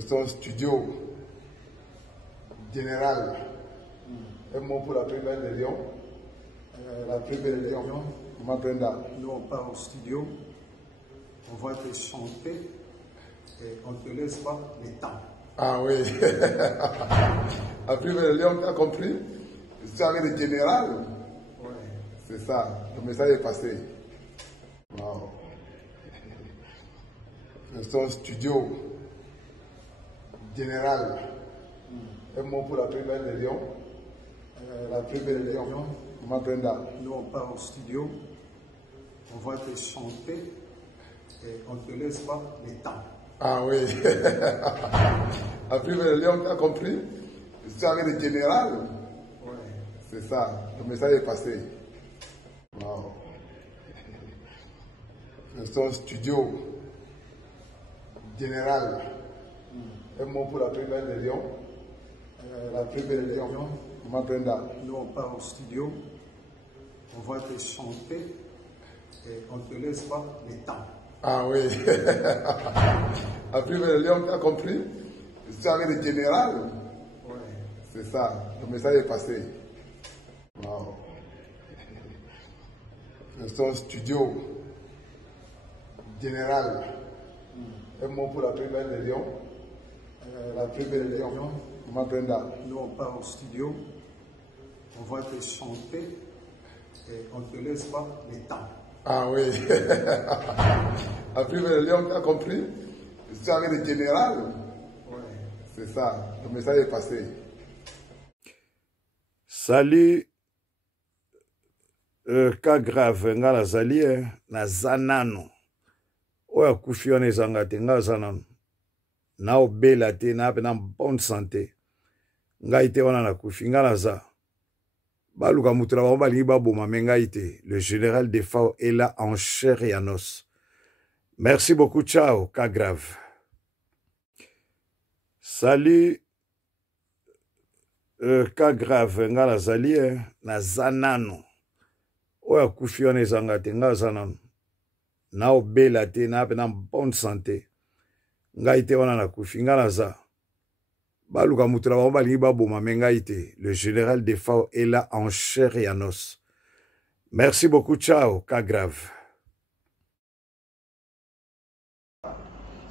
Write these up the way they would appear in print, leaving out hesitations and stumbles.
son studio général. Un mot pour la première de Lyon. La première de Lyon. Comment Brenda? Nous, on part au studio, on va te chanter et on ne te laisse pas le temps. Ah oui. La première de Lyon, tu as compris? Je suis avec le général. Ouais. C'est ça. Le message est passé. Wow. Son studio général. Un mot pour la première de Lyon. La première de Lyon. Comment Brenda? Nous, on part au studio, on va te chanter et on ne te laisse pas le temps. Ah oui. La première de Lyon, tu as compris? Je suis avec le général. Ouais. C'est ça. Le message est passé. Wow. Son studio général. Un mot pour la première de Lyon. La première de Lyon. Comment Brenda? Nous, on part au studio, on va te chanter et on ne te laisse pas le temps. Ah oui. La première de Lyon, tu as compris? Je suis avec le général. Ouais. C'est ça. Le message est passé. Wow. Son studio général. Un mot pour la première de Lyon. La première de Lyon. Comment Brenda? Nous, on part au studio, on va te chanter et on ne te laisse pas le temps. Ah oui. La première de Lyon, tu as compris? Je suis avec le général. Ouais. C'est ça. Le message est passé. Salut. Cas grave nga nazali naza nano oyo akufi wana ezanga te nga aza nano naobela te na pe na bonne santé ngai te wana nakufi nga naza baluka mutu na bango balingi baboma me ngai te. Le général de Fao est là en chair et en os. Merci beaucoup. Ciao. Cas grave. Salut. Cas grave nga nazali naza nano oyo akufi wana ezanga te nga aza nano naobela te na pe na bonne santé ngai te wana nakufi nga naza baluka mutu na bango balingi baboma me ngai te. Le général de Fao est là en chair et en os. Merci beaucoup. Ciao. Cas grave.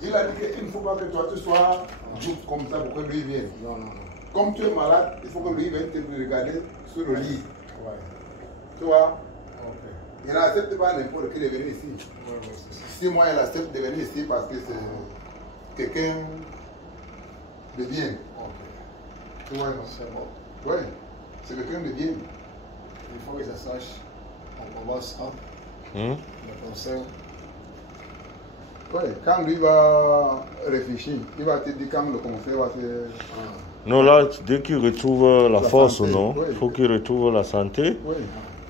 Il a dit qu'il ne faut pas que toi tu sois juste comme ça pour que lui vienne. Non, non, non. Comme tu es malade, il faut que lui vienne te regarder sur le lit. Ouais. Tu vois? Ok. Il n'accepte pas n'importe qui de venir ici. Ouais, ouais, c'est ça. Si moi, il accepte de venir ici parce que c'est quelqu'un de bien. Ok. Tu vois? C'est bon. Oui, c'est quelqu'un de bien. Il faut que ça sache. On commence le concert. Oui, quand lui va réfléchir, il va te dire quand le concert va se... Non, là, dès qu'il retrouve la force, santé, non, oui. il faut qu'il retrouve la santé, Oui,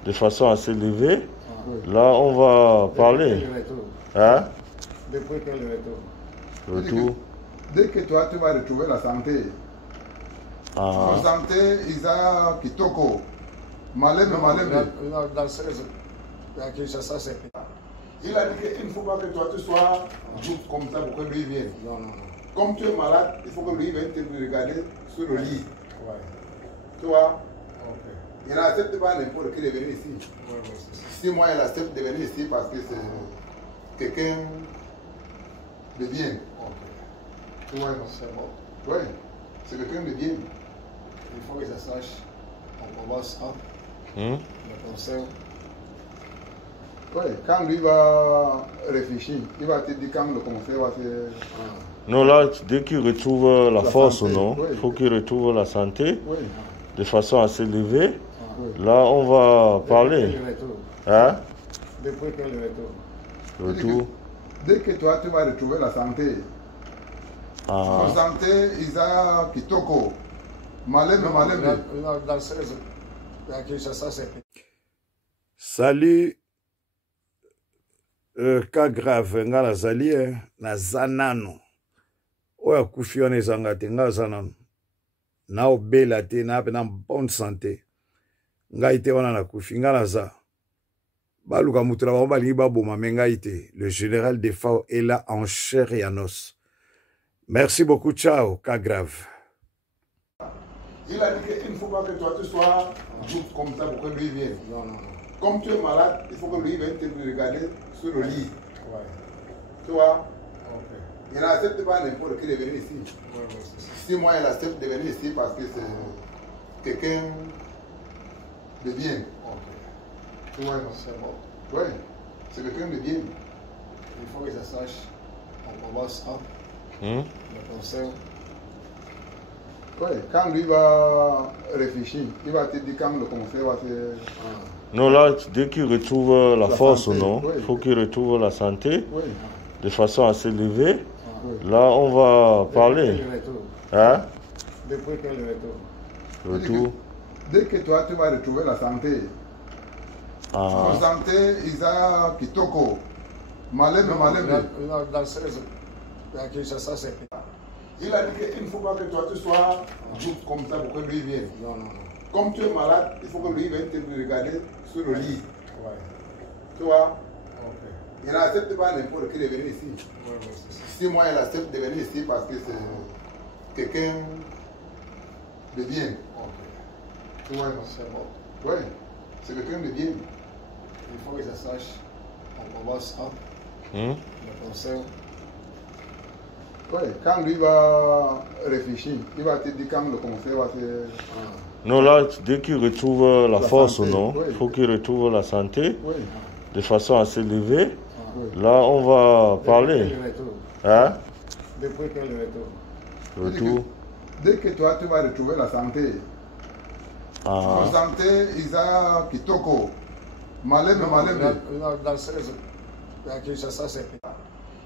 de façon à se lever. oui. Là, on va parler. Hein? Depuis que le retour. Retour. Dès que toi, tu vas retrouver la santé, Ah. la santé, Isa Kitoko, Malem. Dans ce à Kinshasa, c'est... Il a dit qu'il ne faut pas que toi tu sois juste comme ça pour que lui vienne. Non, non, non. Comme tu es malade, il faut que lui vienne te regarder sur le lit. Ouais. Tu vois? Ok. Il n'accepte pas n'importe qui de venir ici. Ouais, ouais, c'est ça. Si moi, il accepte de venir ici parce que c'est quelqu'un de bien. Ok. Tu vois? C'est bon. Oui, c'est quelqu'un de bien. Il faut que ça sache. On commence Hmm? le concert. Oui, quand lui va réfléchir, il va te dire quand le concert va se... Non, là, dès qu'il retrouve la force, santé, non, oui. il faut qu'il retrouve la santé, Oui, de façon à se lever. oui. Là, on va parler. Depuis le retour. Hein? Depuis que le retour. Retour. Dès que toi, tu vas retrouver la santé, Ah. la santé, Isa Kitoko, Malem. Dans ce à Kinshasa, c'est... Salut. Cas grave nga nazali naza nano oyo akufi wana ezanga te nga aza nano naobela te na pe na bonne santé ngai te wana nakufi nga naza baluka mutu na bango balingi baboma me ngai te. Le général de Fao est là en chair et en os. Merci beaucoup, ciao, cas grave. Il a dit qu'il ne faut pas que toi tu sois juste comme ça pour que lui vienne. Non, non, non. Comme tu es malade, il faut que lui vienne te regarder sur le lit. Ouais. Tu vois? Ok. Il n'accepte pas n'importe qui de venir ici. Ouais, ouais, c'est ça. Si moi, il accepte de venir ici parce que c'est quelqu'un de bien. Ok. Tu vois? C'est bon. Oui, c'est quelqu'un de bien. Il faut que ça sache. On commence à Hmm? le concert. Oui, quand lui va réfléchir, il va te dire quand le concert va se... Non, là, dès qu'il retrouve la force, santé, non, oui. il faut qu'il retrouve la santé Oui, de façon à s'élever. oui. Là, on va parler. Depuis le retour. Hein? Depuis que le retour. Retour. Dès que toi, tu vas retrouver la santé, Ah. la santé, Isa Kitoko, Malembe, Malembe. Dans 16 à Kinshasa, c'est... Il a dit qu'il ne faut pas que toi tu sois juste comme ça pour que lui vienne. Non, non, non. Comme tu es malade, il faut que lui vienne te regarder sur le lit. Ouais. Tu vois? Ok. Il n'accepte pas n'importe qui de venir ici. Ouais, ouais, c'est ça. Si moi, il accepte de venir ici parce que c'est quelqu'un de bien. Ok. Tu vois? C'est bon. Oui, c'est quelqu'un de bien. Il faut que ça sache. On commence à Hmm? le concert. Oui, quand lui va réfléchir, il va te dire quand le concert va se... Non, là, dès qu'il retrouve la force, santé, non, oui. il faut qu'il retrouve la santé Oui, de façon à s'élever. oui. Là, on va Depuis parler. le retour. Hein? Depuis que le retour. Retour. Dès que toi, tu vas retrouver la santé, Ah. la santé, Isa Kitoko, Malembe, Malembe. Dans 16 à Kinshasa, c'est...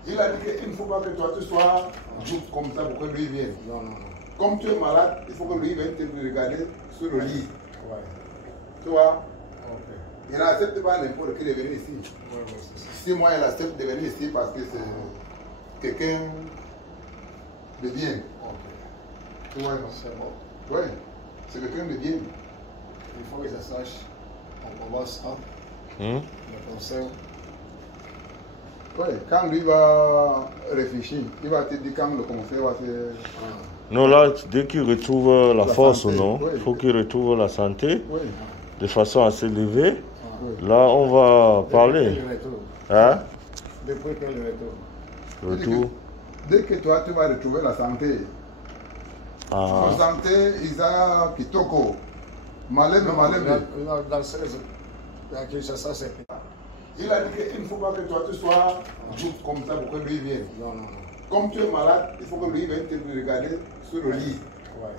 Il a dit qu'il ne faut pas que toi tu sois juste comme ça pour que lui vienne. Non, non, non. Comme tu es malade, il faut que lui vienne te regarder sur le lit. Ouais. Tu vois? Ok. Il n'accepte pas n'importe qui de venir ici. Ouais, ouais, c'est ça. Si moi, il accepte de venir ici parce que c'est quelqu'un de bien. Ok. Tu vois? C'est bon. Oui, c'est quelqu'un de bien. Il faut que ça sache. On commence à Hmm? le concert. Oui, quand lui va réfléchir, il va te dire quand le concert va se... Non, là, dès qu'il retrouve la force, santé, non, oui. il faut qu'il retrouve la santé Oui, de façon à s'élever. oui. Là, on va parler. Depuis le retour. Hein? Depuis que le retour. Retour. Dès que toi, tu vas retrouver la santé, Ah. la santé, Isa Kitoko, Malembe, Malembe. Dans 16 à Kinshasa, c'est... Il a dit qu'il ne faut pas que toi tu sois juste comme ça pour que lui vienne. Non, non, non. Comme tu es malade, il faut que lui vienne te regarder sur le lit. Ouais.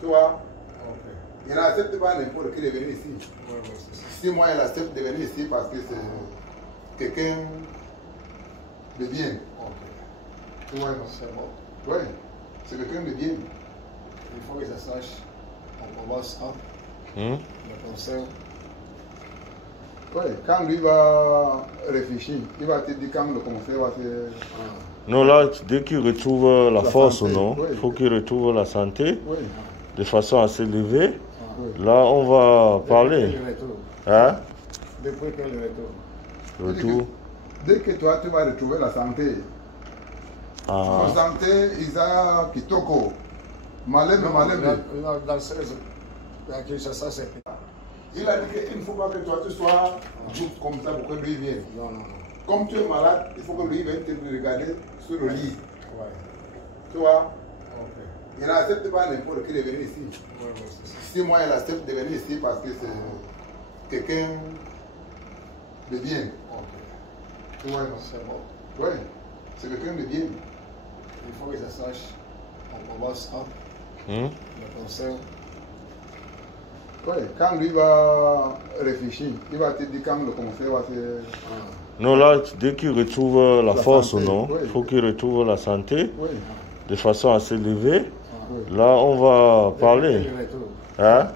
Tu vois? Ok. Il n'accepte pas n'importe qui de venir ici. Ouais, ouais, c'est ça. Si moi, il accepte de venir ici parce que c'est quelqu'un de bien. Ok. Tu vois? C'est bon. Oui, c'est quelqu'un de bien. Il faut que ça sache. On commence à Hmm? le concert. Oui, quand lui va réfléchir, il va te dire quand le concert va se... Non, là, dès qu'il retrouve la force, santé, non, oui. il faut qu'il retrouve la santé Oui, de façon à s'élever. oui. Là, on va parler. Depuis le retour. Hein? Depuis que le retour. Retour. Dès que toi, tu vas retrouver la santé, Ah. la santé, Isa Kitoko, Malembe, Malembe. Dans 16 à Kinshasa, c'est... Il a dit qu'il ne faut pas que toi tu sois juste comme ça pour que lui vienne. Non, non, non. Comme tu es malade, il faut que lui vienne te regarder sur le lit. Ouais. Tu vois? Ok. Il n'accepte pas n'importe qui de venir ici. Ouais, ouais, c'est ça. Si moi, il accepte de venir ici parce que c'est quelqu'un de bien. Ok. Tu vois? C'est bon. Oui, c'est quelqu'un de bien. Il faut que ça sache. On commence à Hmm? le concert. Oui, quand lui va réfléchir, il va te dire quand le concert va se... Non, là, dès qu'il retrouve la force, santé, non, oui. il faut qu'il retrouve la santé Oui, de façon à s'élever. oui. Là, on va parler. Depuis le retour. Hein?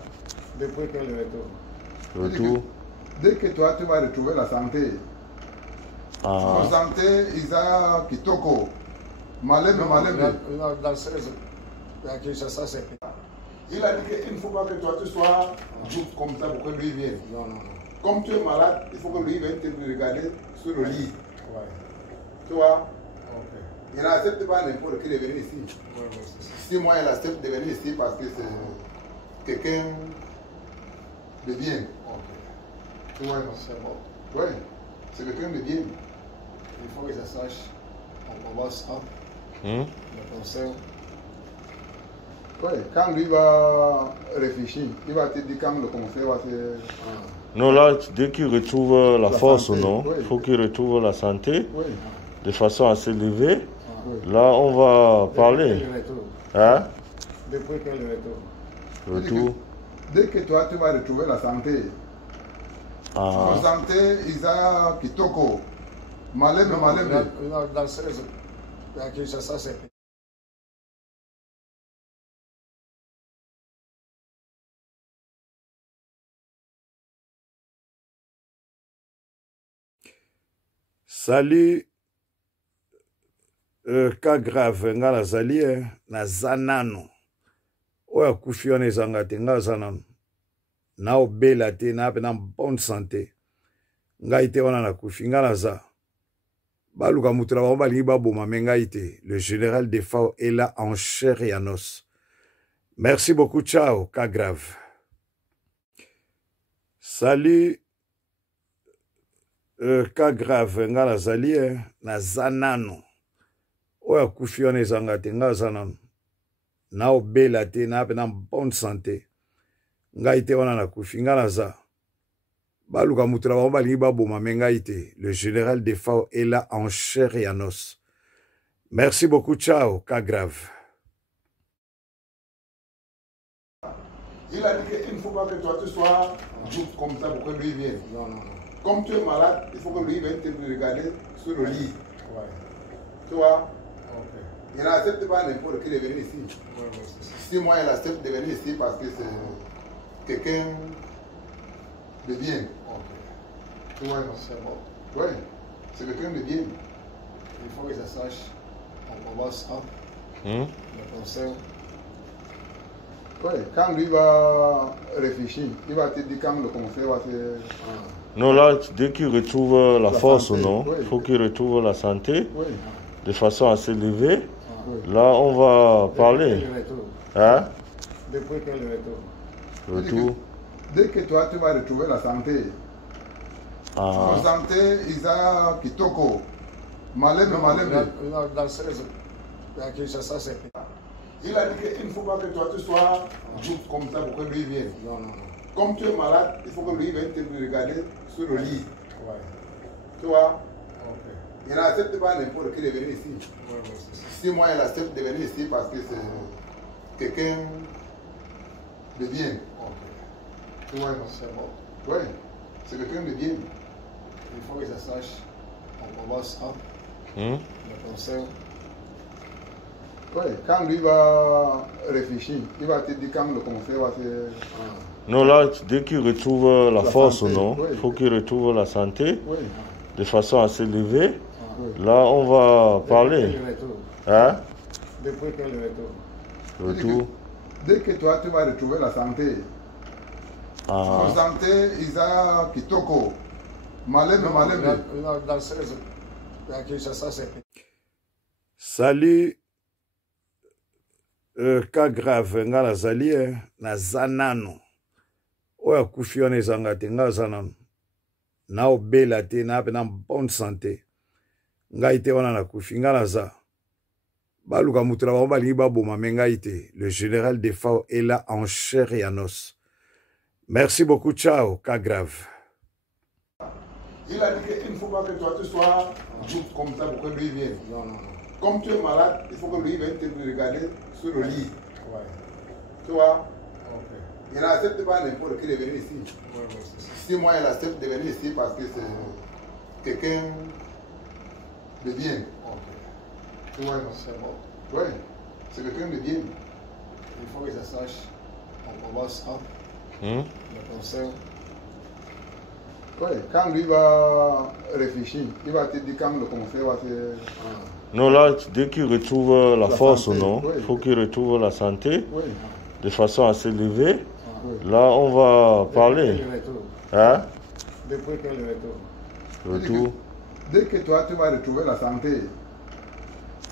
Depuis que le retour. Retour. Dès que toi, tu vas retrouver la santé, Ah. la santé, Isa Kitoko, Malembe, Malembe. Dans 16 à Kinshasa, c'est... Il a dit qu'il ne faut pas que toi tu sois juste comme ça pour que lui vienne. Non, non, non. Comme tu es malade, il faut que lui vienne te regarder sur le lit. Ouais. Tu vois? Ok. Il n'accepte pas n'importe qui de venir ici. Ouais, ouais, c'est ça. Si moi, il accepte de venir ici parce que c'est quelqu'un de bien. Ok. Tu vois, non? C'est bon. Oui, c'est quelqu'un de bien. Il faut que ça sache. On commence à Hmm? le concert. Oui, quand lui va réfléchir, il va te dire quand le concert va se... Non, là, dès qu'il retrouve la force, santé, non? oui. Il faut qu'il retrouve la santé Oui, de façon à s'élever. oui. Là, on va parler. Depuis le retour. Hein? Depuis que le retour. Retour. Dès que toi, tu vas retrouver la santé, Ah. la santé, Isa Kitoko, Malembe, Malembe. Dans 16, à Kinshasa, c'est Salut, cas grave nga nazali naza nano oyo akufi wana ezanga te nga aza nano naobela te na mpe na bonne santé ngai te wana nakufi nga naza baluka mutu na bango balingi baboma me ngai te. Le général Defao est là en chair et en os. Merci beaucoup, ciao, cas grave. Salut, cas grave nga nazali naza nano oyo akufi wana ezanga te nga aza nano naobela te na mpe na bonne santé ngai te wana nakufi nga naza baluka mutu na bango balingi baboma me ngai te. Le général Defao est là en chair et en os. Merci beaucoup, ciao, cas grave. Il a dit qu'il ne faut pas que toi tu sois juste comme ça pour que lui vienne. Non, non, non. Comme tu es malade, il faut que lui vienne te regarder sur le lit. Ouais. Tu vois, Ok. il n'accepte pas n'importe qui de venir ici. Ouais, ouais, c'est ça. Si moi, il accepte de venir ici parce que c'est quelqu'un de bien. Ok. Tu vois, non? C'est bon. Oui, c'est quelqu'un de bien. Il faut que ça sache. On commence à Hmm? le concert. Oui, quand lui va réfléchir, il va te dire quand le concert va se... Non, là, dès qu'il retrouve la force, santé, non? oui. Il faut qu'il retrouve la santé Oui, de façon à s'élever. oui. Là, on va Depuis parler. le retour. Hein? Depuis que le retour. Retour. Dès que toi, tu vas retrouver la santé, Ah. la santé, Isa Kitoko, Malembe, Malembe. Dans 16, à Kinshasa, c'est Il a dit qu'il ne faut pas que toi tu sois juste comme ça pour que lui vienne. non, non, non. Comme tu es malade, il faut que lui vienne te regarder sur le lit. Ouais. Tu vois, Ok. il n'accepte pas n'importe qui de venir ici. Ouais, ouais, c'est ça. Si moi, il accepte de venir ici parce que c'est quelqu'un de bien. Ok. Tu vois, non? C'est bon. Oui, c'est quelqu'un de bien. Il faut que ça sache. On commence à Hmm? le concert. Oui, quand lui va réfléchir, il va te dire quand le concert va se... Non, là, dès qu'il retrouve la force, santé, non? oui. Il faut qu'il retrouve la santé Oui, de façon à s'élever. oui. Là, on va Depuis parler. le retour. Hein? Depuis que le retour. Retour. Dès que toi, tu vas retrouver la santé, Ah. la santé, Isa Kitoko, Malembe, Malembe. Dans 16, à Kinshasa, c'est Salut, cas grave nga nazali naza nano oyo akufi wana ezanga te nga aza nano naobela te na mpe na bonne santé ngai te wana nakufi nga naza baluka mutu na bango balingi baboma me ngai te. Le général Defao est là en chair et en os. Merci beaucoup, ciao, cas grave. Il a dit qu'il ne faut pas que toi tu sois juste comme ça pour que lui vienne. non, non, non. Comme tu es malade, il faut que lui vienne te regarder sur le lit. Ouais. Tu vois, Ok. il n'accepte pas n'importe qui de venir ici. Ouais, ouais, c'est ça. Si moi, il accepte de venir ici parce que c'est quelqu'un de bien. Ok. Tu vois, non? C'est bon. Oui, c'est quelqu'un de bien. Il faut que ça sache. On commence à Hmm? le concert. Oui, quand lui va réfléchir, il va te dire quand le concert va se... Non, là, dès qu'il retrouve la force, santé, non? oui. Il faut qu'il retrouve la santé Oui, de façon à s'élever. oui. Là, on va parler. Depuis le retour. Hein? Depuis que le retour. Retour. Dès que toi, tu vas retrouver la santé,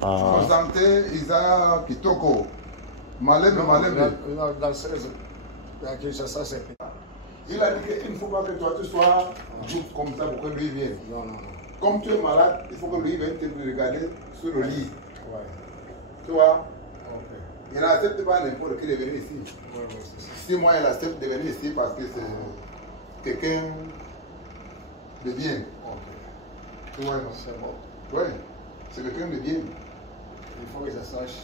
En santé, Isa Kitoko. Malembe, Malembe. Dans 16 à Kinshasa, c'est... Il a dit qu'il ne faut pas que toi tu sois juste comme ça pour que lui vienne. Non, non, non. Comme tu es malade, il faut que lui vienne te regarder sur le lit. Ouais. Tu vois? Ok. Il n'accepte pas n'importe qui de venir ici. Ouais, ouais, c'est ça. Si moi, il accepte de venir ici parce que c'est quelqu'un de bien. Ok. Tu vois? C'est bon. Oui, c'est quelqu'un de bien. Il faut que ça sache.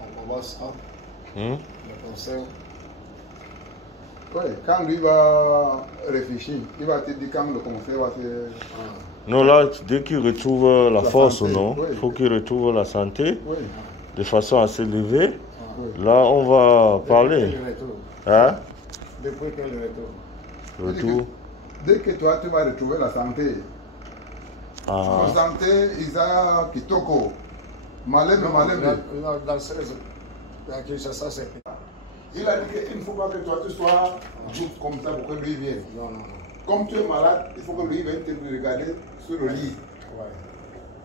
On commence à le concert. Oui, quand lui va réfléchir, il va te dire quand le concert va se... Non, là, dès qu'il retrouve la force, santé, non, oui. il faut qu'il retrouve la santé Oui, de façon à s'élever. oui. Là, on va parler. Depuis le retour. Hein? Depuis que le retour. Retour. Dès que toi, tu vas retrouver la santé. En santé, Isa Kitoko. Malembe, Malembe. Dans 16 à Kinshasa, c'est... Il a dit qu'il ne faut pas que toi tu sois juste comme ça pour que lui vienne. Non, non, non. Comme tu es malade, il faut que lui vienne te regarder sur le lit. Ouais.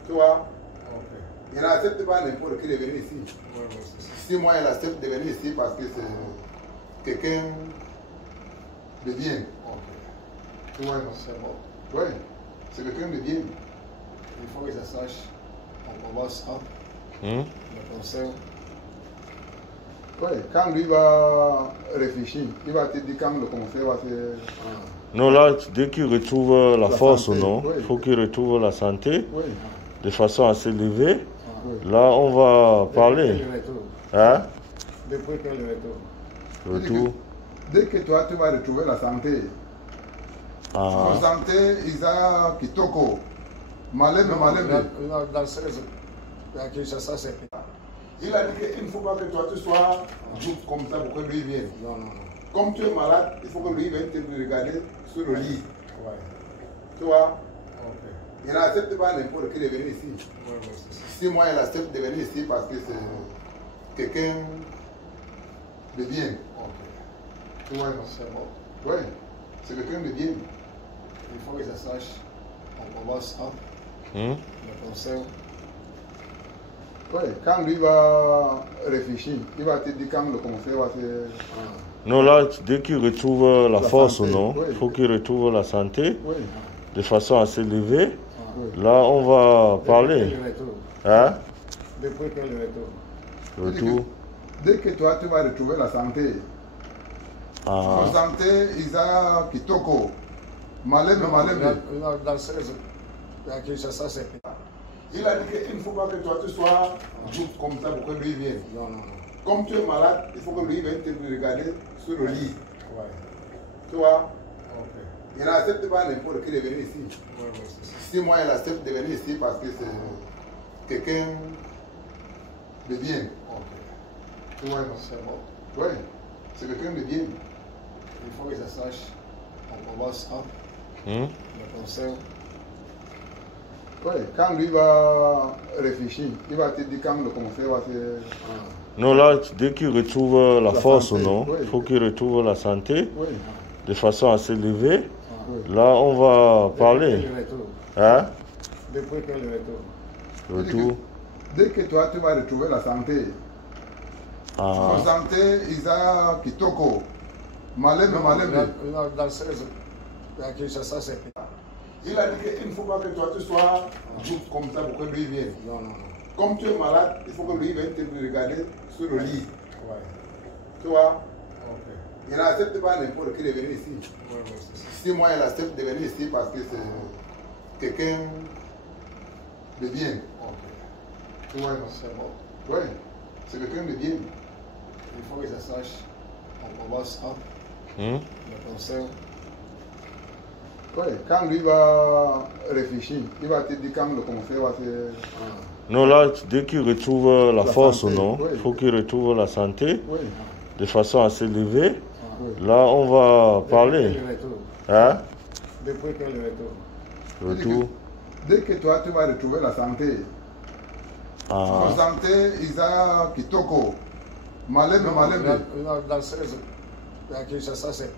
Tu vois? Ok. Il n'accepte pas n'importe qui de venir ici. Ouais, ouais, c'est ça. Si moi, il accepte de venir ici parce que c'est quelqu'un de bien. Ok. Tu vois? C'est bon. Oui, c'est quelqu'un de bien. Il faut que ça sache. On commence à le concert. Oui, quand lui va réfléchir, il va te dire quand le concert va se... Non, là, dès qu'il retrouve la force, santé, non, oui. il faut qu'il retrouve la santé Oui, de façon à s'élever. oui. Là, on va parler. Depuis le retour. Hein? Depuis que le retour. Retour. Dès que toi, tu vas retrouver la santé. En santé, Isa Kitoko. Malembe, Malembe. Dans 16 à Kinshasa, c'est... Il a dit qu'il ne faut pas que toi tu sois juste comme ça pour que lui vienne. Non, non, non. Comme tu es malade, il faut que lui vienne te regarder sur le lit. Ouais. Tu vois? Ok. Il n'accepte pas n'importe qui de venir ici. Ouais, ouais, c'est ça. Si moi, il accepte de venir ici parce que c'est quelqu'un de bien. Ok. Tu vois? C'est bon. Oui, c'est quelqu'un de bien. Il faut que ça sache. On commence à le concert. Oui, quand lui va réfléchir, il va te dire quand le concert va se... Non, là, dès qu'il retrouve la force, santé, non, oui. il faut qu'il retrouve la santé Oui, de façon à s'élever. oui. Là, on va parler. Depuis le retour. Hein? Depuis que le retour. Retour. Dès que toi, tu vas retrouver la santé. En santé, Isa Kitoko. Malembe, Malembe. Dans 16 à Kinshasa, c'est... Il a dit qu'il ne faut pas que toi tu sois juste comme ça pour que lui vienne. Non, non, non. Comme tu es malade, il faut que lui vienne te regarder sur le lit. Ouais. Tu vois? Ok. Il n'accepte pas n'importe qui de venir ici. Ouais, ouais, c'est ça. Si moi, il accepte de venir ici parce que c'est quelqu'un de bien. Ok. Tu vois? C'est bon. Oui, c'est quelqu'un de bien. Il faut que ça sache. On commence à le concert. Oui, quand lui va réfléchir, il va te dire quand le concert va se... Non, là, dès qu'il retrouve la force, santé, non, oui. il faut qu'il retrouve la santé Oui, de façon à s'élever. oui. Là, on va parler. Depuis le retour. Hein? Depuis que le retour. Retour. Dès que toi, tu vas retrouver la santé. En santé, Isa Kitoko. Malembe, Malembe. Dans 16 à Kinshasa, c'est... Il a dit qu'il ne faut pas que toi tu sois juste comme ça pour que lui vienne. Non, non, non. Comme tu es malade, il faut que lui vienne te regarder sur le lit. Ouais. Tu vois? Ok. Il n'accepte pas n'importe qui de venir ici. Ouais, ouais, c'est ça. Si moi, il accepte de venir ici parce que c'est quelqu'un de bien. Ok. Tu vois? C'est bon. Oui, c'est quelqu'un de bien. Il faut que ça sache. On commence à le concert. Oui, quand lui va réfléchir, il va te dire quand le concert va se... Non, là, dès qu'il retrouve la force, santé, non, oui. il faut qu'il retrouve la santé Oui, de façon à s'élever. oui. Là, on va parler. Depuis le retour. Hein? Depuis que le retour. Retour. Dès que toi, tu vas retrouver la santé. En santé, Isa Kitoko. Malembe, Malembe. Dans 16 à Kinshasa, c'est...